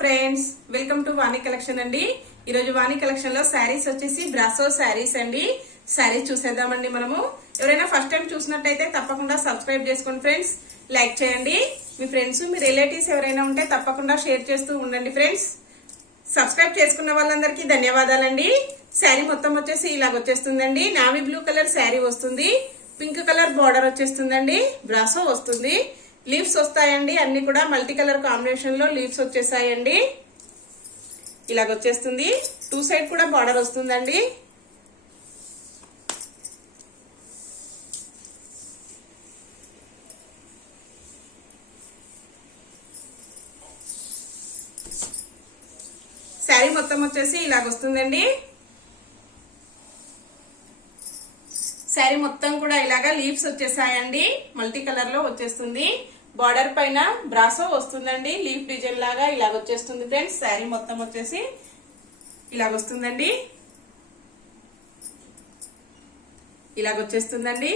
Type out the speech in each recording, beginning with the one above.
Friends, welcome to Vani collection అండి. ఈ రోజు వాణి కలెక్షన్ లో శారీస్ వచ్చేసి బ్రాసో శారీస్ అండి. శారీస్ చూసేద్దామండి. మనము ఎవరైనా ఫస్ట్ టైం చూసినట్టయితే తప్పకుండా సబ్స్క్రైబ్ చేసుకోండి ఫ్రెండ్స్. లైక్ చేయండి. మీ ఫ్రెండ్స్ మీ రిలేటివ్స్ ఎవరైనా ఉంటే తప్పకుండా షేర్ చేస్తూ ఉండండి ఫ్రెండ్స్. సబ్స్క్రైబ్ చేసుకున్న వాళ్ళందరికీ ధన్యవాదాలండి. శారీ మొత్తం వచ్చేసి ఇలాగ వచ్చేస్తుందండి. నావీ బ్లూ కలర్ శారీ వస్తుంది. పింక్ కలర్ బార్డర్ వచ్చేస్తుందండి. బ్రాసో వస్తుంది. లీవ్స్ వస్తాయండి. అన్ని కూడా మల్టీ కలర్ కాంబినేషన్ లో లీవ్స్ వచ్చేసాయండి. ఇలాగ వచ్చేస్తుంది. టూ సైడ్ కూడా బార్డర్ వస్తుందండి. శారీ మొత్తం వచ్చేసి ఇలాగ వస్తుందండి. శారీ మొత్తం కూడా ఇలాగా లీవ్స్ వచ్చేసాయండి. మల్టీ కలర్ లో వచ్చేస్తుంది. బార్డర్ పైన బ్రాసో వస్తుందండి. లీఫ్ డిజైన్ లాగా ఇలాగ వచ్చేస్తుంది ఫ్రెండ్స్. శారీ మొత్తం వచ్చేసి ఇలాగ వస్తుందండి. ఇలాగ వచ్చేస్తుందండి.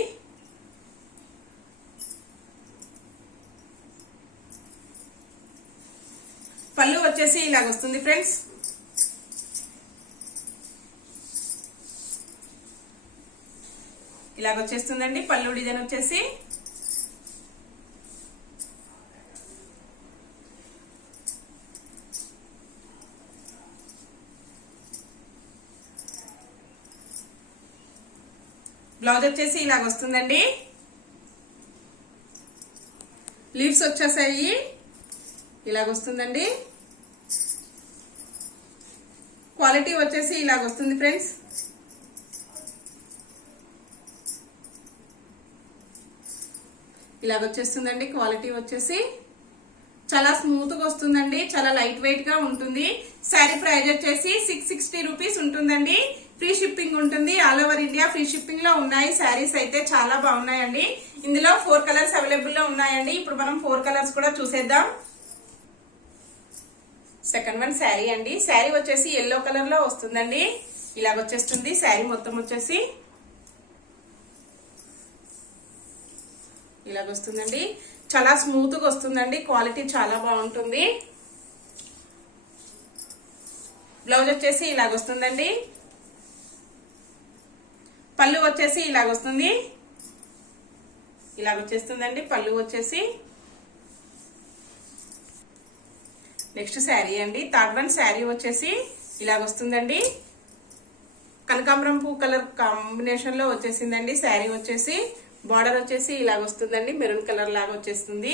పళ్ళు వచ్చేసి ఇలాగ వస్తుంది ఫ్రెండ్స్. ఇలాగ వచ్చేస్తుందండి. పళ్ళు డిజైన్ వచ్చేసి బ్లౌజ్ వచ్చేసి ఇలాగ వస్తుందండి. లీవ్స్ వచ్చేసాయి. ఇలాగ వస్తుందండి. క్వాలిటీ వచ్చేసి ఇలాగ వస్తుంది ఫ్రెండ్స్. ఇలాగ వచ్చేస్తుందండి. క్వాలిటీ వచ్చేసి చాలా స్మూత్ గా వస్తుందండి. చాలా లైట్ వెయిట్ గా ఉంటుంది. శారీ ప్రైస్ వచ్చేసి 660 రూపీస్ ఉంటుందండి. ఫ్రీ షిప్పింగ్ ఉంటుంది. All over India free shipping లో ఉన్నాయి. శారీస్ అయితే చాలా బాగున్నాయండి. ఇందులో 4 కలర్స్ అవైలబుల్ లో ఉన్నాయండి. ఇప్పుడు మనం 4 కలర్స్ కూడా చూసేద్దాం. సెకండ్ వన్ శారీ అండి. శారీ వచ్చేసి ఎల్లో కలర్ లో వస్తుందండి. ఇలాగ వచ్చేస్తుంది. శారీ మొత్తం వచ్చేసి ఇలాగ వస్తుందండి. చాలా స్మూత్ గా వస్తుందండి. క్వాలిటీ చాలా బాగుంటుంది. బ్లౌజ్ వచ్చేసి ఇలాగ వస్తుందండి. పళ్ళు వచ్చేసి ఇలాగ వస్తుంది. ఇలాగ వచ్చేస్తుందండి. పళ్ళు వచ్చేసి నెక్స్ట్ శారీ అండి. థర్డ్ వన్ శారీ వచ్చేసి ఇలాగ వస్తుందండి. కనకాంబరం పువ్వు కలర్ కాంబినేషన్ లో వచ్చేసిందండి. శారీ వచ్చేసి బార్డర్ వచ్చేసి ఇలాగ వస్తుందండి. మెరూన్ కలర్ లాగా వచ్చేస్తుంది.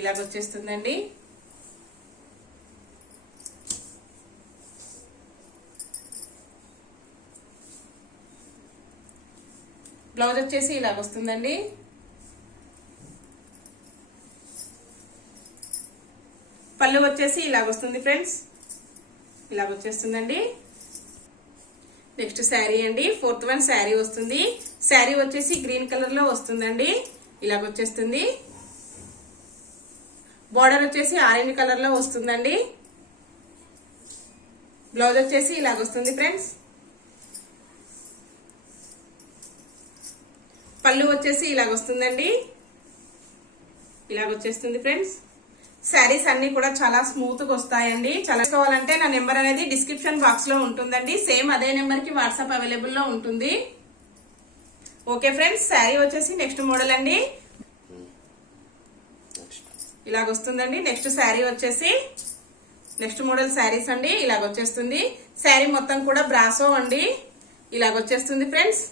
ఇలాగ వచ్చేస్తుందండి. బ్లౌజ్ వచ్చేసి ఇలాగ వస్తుందండి. పళ్ళు వచ్చేసి ఇలాగ వస్తుంది ఫ్రెండ్స్. ఇలాగ వచ్చేస్తుందండి. నెక్స్ట్ శారీ అండి. ఫోర్త్ వన్ శారీ వస్తుంది. శారీ వచ్చేసి గ్రీన్ కలర్ లో వస్తుందండి. ఇలాగ వచ్చేస్తుంది. బార్డర్ వచ్చేసి ఆరెంజ్ కలర్ లో వస్తుందండి. బ్లౌజ్ వచ్చేసి ఇలాగ వస్తుంది ఫ్రెండ్స్. పళ్ళు వచ్చేసి ఇలాగ వస్తుందండి. ఇలాగ వచ్చేస్తుంది ఫ్రెండ్స్. శారీస్ అన్ని కూడా చాలా స్మూత్ గా వస్తాయండి. చాలా కావాలంటే నా నెంబర్ అనేది డిస్క్రిప్షన్ బాక్స్ లో ఉంటుందండి. సేమ్ అదే నెంబర్ కి వాట్సాప్ అవైలబుల్ లో ఉంటుంది. ఓకే ఫ్రెండ్స్, శారీ వచ్చేసి నెక్స్ట్ మోడల్ అండి. ఇలాగ వస్తుందండి. నెక్స్ట్ శారీ వచ్చేసి నెక్స్ట్ మోడల్ శారీస్ అండి. ఇలాగ వచ్చేస్తుంది. శారీ మొత్తం కూడా బ్రాసో అండి. ఇలాగ వచ్చేస్తుంది ఫ్రెండ్స్.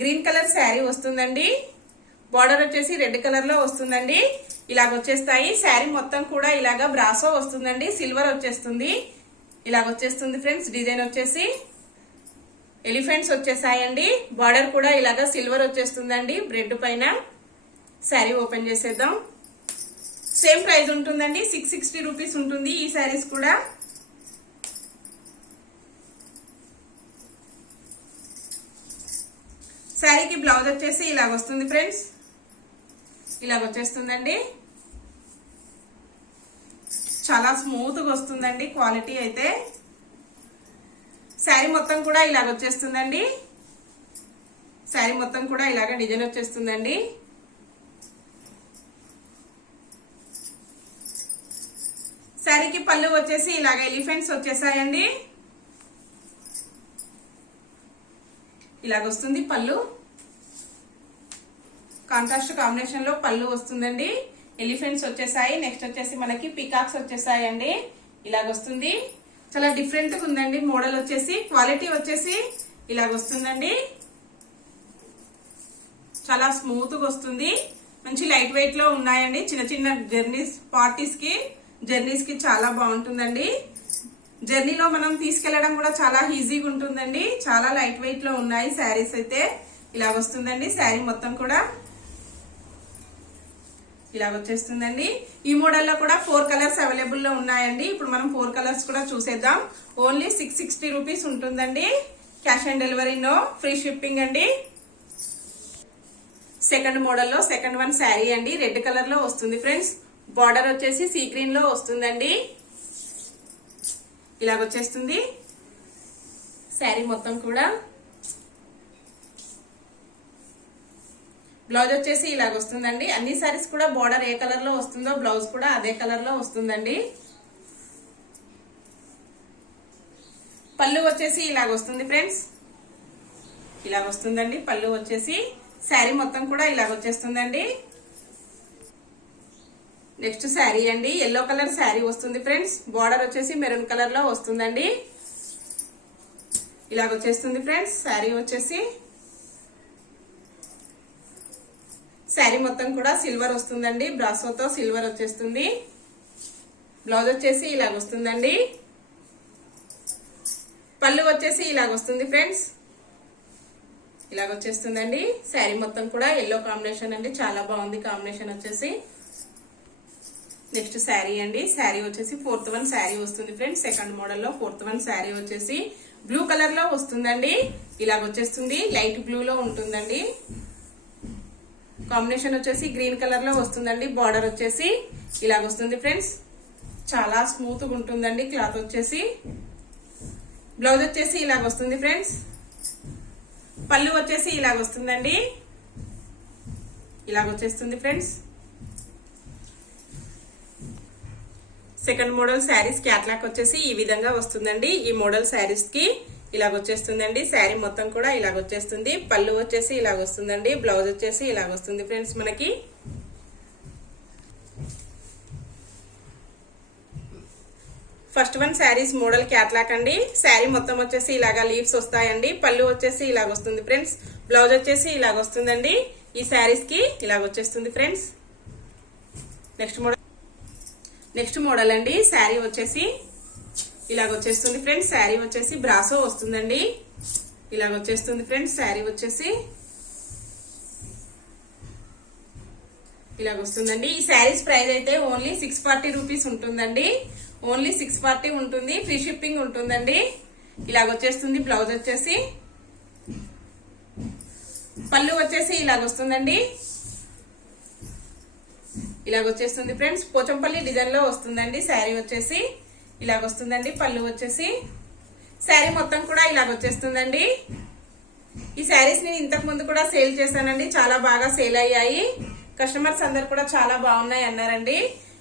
గ్రీన్ కలర్ శారీ వస్తుందండి. బార్డర్ వచ్చేసి రెడ్ కలర్ లో వస్తుందండి. ఇలాగ వచ్చేస్తాయి. శారీ మొత్తం కూడా ఇలాగ బ్రాసో వస్తుందండి. సిల్వర్ వచ్చేస్తుంది. ఇలాగ వచ్చేస్తుంది ఫ్రెండ్స్. డిజైన్ వచ్చేసి ఎలిఫెంట్స్ వచ్చేసాయండి. బార్డర్ కూడా ఇలాగ సిల్వర్ వచ్చేస్తుందండి రెడ్ పైన. శారీ ఓపెన్ చేసేద్దాం. సేమ్ ప్రైస్ ఉంటుందండి. 660 రూపీస్ ఉంటుంది ఈ శారీస్ కూడా. శారీకి బ్లౌజ్ వచ్చేసి ఇలాగ వస్తుంది ఫ్రెండ్స్. ఇలాగ వచ్చేస్తుందండి. చాలా స్మూత్ గా వస్తుందండి. క్వాలిటీ అయితే శారీ మొత్తం కూడా ఇలాగ వచ్చేస్తుందండి. శారీ మొత్తం కూడా ఇలాగ డిజైన్ వచ్చేస్తుందండి. శారీకి పళ్ళు వచ్చేసి ఇలాగ ఎలిఫెంట్స్ వచ్చేసాయండి. ఇలాగ వస్తుంది పళ్ళు, కాంట్రాస్ట్ కాంబినేషన్ లో పళ్ళు వస్తుందండి. ఎలిఫెంట్స్ వచ్చేసాయి. నెక్స్ట్ వచ్చేసి మనకి పికాక్స్ వచ్చేసాయండి. ఇలాగ వస్తుంది. చాలా డిఫరెంట్ గా ఉందండి మోడల్ వచ్చేసి. క్వాలిటీ వచ్చేసి ఇలాగ వస్తుందండి. చాలా స్మూత్ గా వస్తుంది. మంచి లైట్ వెయిట్ లో ఉన్నాయండి. చిన్న చిన్న జర్నీస్, పార్టీస్ కి, జర్నీస్ కి చాలా బాగుంటుందండి. జర్నీలో మనం తీసుకెళ్లడం కూడా చాలా ఈజీగా ఉంటుందండి. చాలా లైట్ వెయిట్ లో ఉన్నాయి శారీస్ అయితే. ఇలా వస్తుందండి శారీ మొత్తం కూడా ఇలా వచ్చేస్తుందండి. ఈ మోడల్లో కూడా 4 కలర్స్ అవైలబుల్ లో ఉన్నాయండి. ఇప్పుడు మనం 4 కలర్స్ కూడా చూసేద్దాం. ఓన్లీ 660 రూపీస్ ఉంటుందండి. Cash on delivery no, free shipping అండి. సెకండ్ మోడల్లో సెకండ్ వన్ శారీ అండి. రెడ్ కలర్ లో వస్తుంది ఫ్రెండ్స్. బార్డర్ వచ్చేసి సీ గ్రీన్ లో వస్తుందండి. ఇలాగ వచ్చేస్తుంది శారీ మొత్తం కూడా. బ్లౌజ్ వచ్చేసి ఇలాగ వస్తుందండి. అన్ని శారీస్ కూడా బార్డర్ ఏ కలర్ లో వస్తుందో బ్లౌజ్ కూడా అదే కలర్ లో వస్తుందండి. పళ్ళు వచ్చేసి ఇలాగ వస్తుంది ఫ్రెండ్స్. ఇలాగ వస్తుందండి పళ్ళు వచ్చేసి. శారీ మొత్తం కూడా ఇలాగ వచ్చేస్తుందండి. నెక్స్ట్ శారీ అండి. ఎల్లో కలర్ శారీ వస్తుంది ఫ్రెండ్స్. బార్డర్ వచ్చేసి మెరూన్ కలర్ లో వస్తుందండి. ఇలాగ వచ్చేస్తుంది ఫ్రెండ్స్ శారీ వచ్చేసి. శారీ మొత్తం కూడా సిల్వర్ వస్తుందండి. బ్రాసోతో సిల్వర్ వచ్చేస్తుంది. బ్లౌజ్ వచ్చేసి ఇలాగ వస్తుందండి. పళ్ళు వచ్చేసి ఇలాగ వస్తుంది ఫ్రెండ్స్. ఇలాగ వచ్చేస్తుందండి శారీ మొత్తం కూడా. ఎల్లో కాంబినేషన్ అండి. చాలా బాగుంది కాంబినేషన్ వచ్చేసి. నెక్స్ట్ శారీ అండి. శారీ వచ్చేసి 4th వన్ శారీ వస్తుంది ఫ్రెండ్స్. సెకండ్ మోడల్ లో 4th వన్ శారీ వచ్చేసి బ్లూ కలర్ లో వస్తుందండి. ఇలాగ వచ్చేస్తుంది. లైట్ బ్లూ లో ఉంటుందండి. కాంబినేషన్ వచ్చేసి గ్రీన్ కలర్ లో వస్తుందండి. బార్డర్ వచ్చేసి ఇలాగ వస్తుంది ఫ్రెండ్స్. చాలా స్మూత్ గా ఉంటుందండి క్లాత్ వచ్చేసి. బ్లౌజ్ వచ్చేసి ఇలాగ వస్తుంది ఫ్రెండ్స్. పళ్ళు వచ్చేసి ఇలాగ వస్తుందండి. ఇలాగ వచ్చేస్తుంది ఫ్రెండ్స్. సెకండ్ మోడల్ శారీస్ క్యాట్లాక్ వచ్చేసి ఈ విధంగా వస్తుందండి. ఈ మోడల్ శారీస్ కి ఇలాగ వచ్చేస్తుందండి. శారీ మొత్తం కూడా ఇలాగ వచ్చేస్తుంది. పళ్ళు వచ్చేసి ఇలాగ వస్తుందండి. బ్లౌజ్ వచ్చేసి ఇలాగ వస్తుంది ఫ్రెండ్స్ మనకి. ఫస్ట్ వన్ శారీస్ మోడల్ క్యాట్లాక్ అండి. శారీ మొత్తం వచ్చేసి ఇలాగా లీవ్స్ వస్తాయండి. పళ్ళు వచ్చేసి ఇలాగ వస్తుంది ఫ్రెండ్స్. బ్లౌజ్ వచ్చేసి ఇలాగ వస్తుందండి. ఈ శారీస్ కి ఇలాగ వచ్చేస్తుంది ఫ్రెండ్స్. నెక్స్ట్ మోడల్ అండి. శారీ వచ్చేసి ఇలాగ వచ్చేస్తుంది ఫ్రెండ్స్. శారీ వచ్చేసి బ్రాసో వస్తుందండి. ఇలాగ వచ్చేస్తుంది ఫ్రెండ్స్. శారీ వచ్చేసి ఇలాగ వస్తుందండి. ఈ శారీస్ ప్రైస్ అయితే ఓన్లీ 640 రూపీస్ ఉంటుందండి. ఓన్లీ 640 ఉంటుంది. ఫ్రీ షిప్పింగ్ ఉంటుందండి. ఇలాగ వచ్చేస్తుంది. బ్లౌజ్ వచ్చేసి. పళ్ళు వచ్చేసి ఇలాగ వస్తుందండి. ఇలాగ వచ్చేస్తుంది ఫ్రెండ్స్. పోచంపల్లి డిజైన్ లో వస్తుందండి. శారీ వచ్చేసి ఇలాగ వస్తుందండి. పళ్ళు వచ్చేసి. శారీ మొత్తం కూడా ఇలాగ వచ్చేస్తుందండి. ఈ శారీస్ నేను ఇంతకు ముందు కూడా సేల్ చేశానండి. చాలా బాగా సేల్ అయ్యాయి. కస్టమర్స్ అందరు కూడా చాలా బాగున్నాయి అన్నారండి.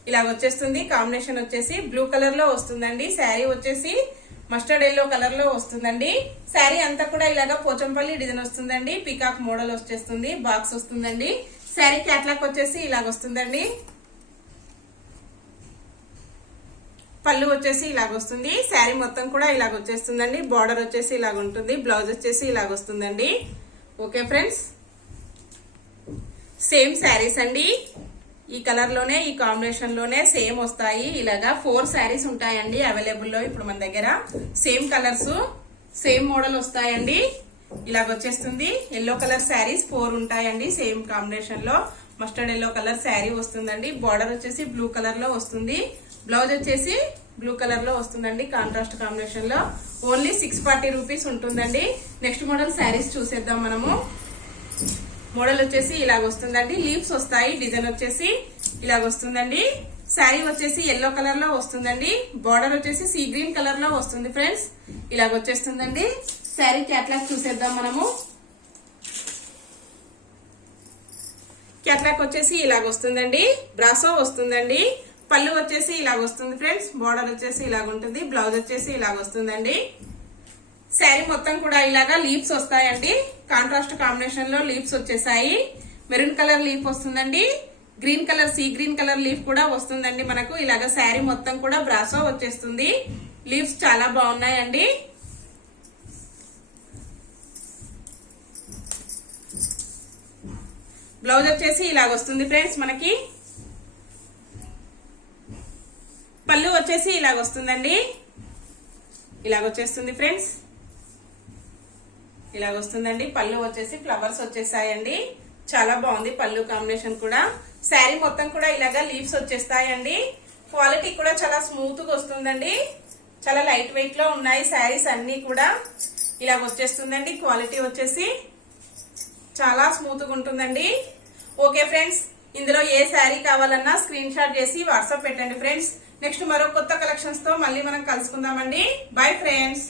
ఇలాగ వచ్చేస్తుంది. కాంబినేషన్ వచ్చేసి బ్లూ కలర్ లో వస్తుందండి. శారీ వచ్చేసి మస్టర్డ్ ఎల్లో కలర్ లో వస్తుందండి. శారీ అంతా కూడా ఇలాగా పోచంపల్లి డిజైన్ వస్తుందండి. పీకాక్ మోడల్ వచ్చేస్తుంది. బాక్స్ వస్తుందండి. శారీ క్యాట్లాక్ వచ్చేసి ఇలాగ వస్తుందండి. పళ్ళు వచ్చేసి ఇలాగ వస్తుంది. శారీ మొత్తం కూడా ఇలాగ వచ్చేస్తుందండి. బార్డర్ వచ్చేసి ఇలాగ ఉంటుంది. బ్లౌజ్ వచ్చేసి ఇలాగ వస్తుందండి. ఓకే ఫ్రెండ్స్, సేమ్ శారీస్ అండి. ఈ కలర్ లోనే, ఈ కాంబినేషన్ లోనే సేమ్ వస్తాయి. ఇలాగా 4 శారీస్ ఉంటాయండి అవైలబుల్ లో. ఇప్పుడు మన దగ్గర సేమ్ కలర్స్, సేమ్ మోడల్ వస్తాయండి. ఇలాగ వచ్చేస్తుంది. ఎల్లో కలర్ శారీస్ 4 ఉంటాయండి. సేమ్ కాంబినేషన్ లో మస్టర్డ్ ఎల్లో కలర్ శారీ వస్తుందండి. బార్డర్ వచ్చేసి బ్లూ కలర్ లో వస్తుంది. బ్లౌజ్ వచ్చేసి బ్లూ కలర్ లో వస్తుందండి. కాంట్రాస్ట్ కాంబినేషన్ లో ఓన్లీ 640 రూపీస్ ఉంటుందండి. నెక్స్ట్ మోడల్ శారీస్ చూసేద్దాం మనము. మోడల్ వచ్చేసి ఇలాగ వస్తుందండి. లీవ్స్ వస్తాయి. డిజైన్ వచ్చేసి ఇలాగ వస్తుందండి. శారీ వచ్చేసి ఎల్లో కలర్ లో వస్తుందండి. బార్డర్ వచ్చేసి సీ గ్రీన్ కలర్ లో వస్తుంది ఫ్రెండ్స్. ఇలాగ వచ్చేస్తుందండి. శారీ క్యాట్లాగ్ చూసేద్దాం మనము. క్యాట్లాగ్ వచ్చేసి ఇలాగ వస్తుందండి. బ్రాసో వస్తుందండి. పళ్ళు వచ్చేసి ఇలాగ వస్తుంది ఫ్రెండ్స్. బోర్డర్ వచ్చేసి ఇలాగ ఉంటుంది. బ్లౌజ్ వచ్చేసి ఇలాగ వస్తుందండి. శారీ మొత్తం కూడా ఇలాగా లీవ్స్ వస్తాయండి. కాంట్రాస్ట్ కాంబినేషన్ లో లీవ్స్ వచ్చేసాయి. మెరూన్ కలర్ లీఫ్ వస్తుందండి. Green colour sea green colour leaf కూడా వస్తుందండి. మనకు ఇలాగ శారీ మొత్తం కూడా బ్రాసో వచ్చేస్తుంది. లీవ్స్ చాలా బాగున్నాయండి. బ్లౌజ్ వచ్చేసి ఇలాగ వస్తుంది ఫ్రెండ్స్. మనకి పళ్ళు వచ్చేసి ఇలాగ వస్తుందండి. ఇలాగ వచ్చేస్తుంది ఫ్రెండ్స్. ఇలాగ వస్తుందండి. పళ్ళు వచ్చేసి ఫ్లవర్స్ వచ్చేసాయండి. చాలా బాగుంది పళ్ళు కాంబినేషన్ కూడా. శారీ మొత్తం కూడా ఇలాగా లీవ్స్ వచ్చేస్తాయండి. క్వాలిటీ కూడా చాలా స్మూత్ గా వస్తుందండి. చాలా లైట్ వెయిట్ లో ఉన్నాయి శారీస్ అన్ని కూడా. ఇలాగ వచ్చేస్తుందండి. క్వాలిటీ వచ్చేసి చాలా స్మూత్ గా ఉంటుందండి. ఓకే ఫ్రెండ్స్, ఇందులో ఏ శారీ కావాలన్నా స్క్రీన్ షాట్ చేసి వాట్సాప్ పెట్టండి ఫ్రెండ్స్. నెక్స్ట్ మరో కొత్త కలెక్షన్స్ తో మళ్ళీ మనం కలుసుకుందామండి. Bye friends.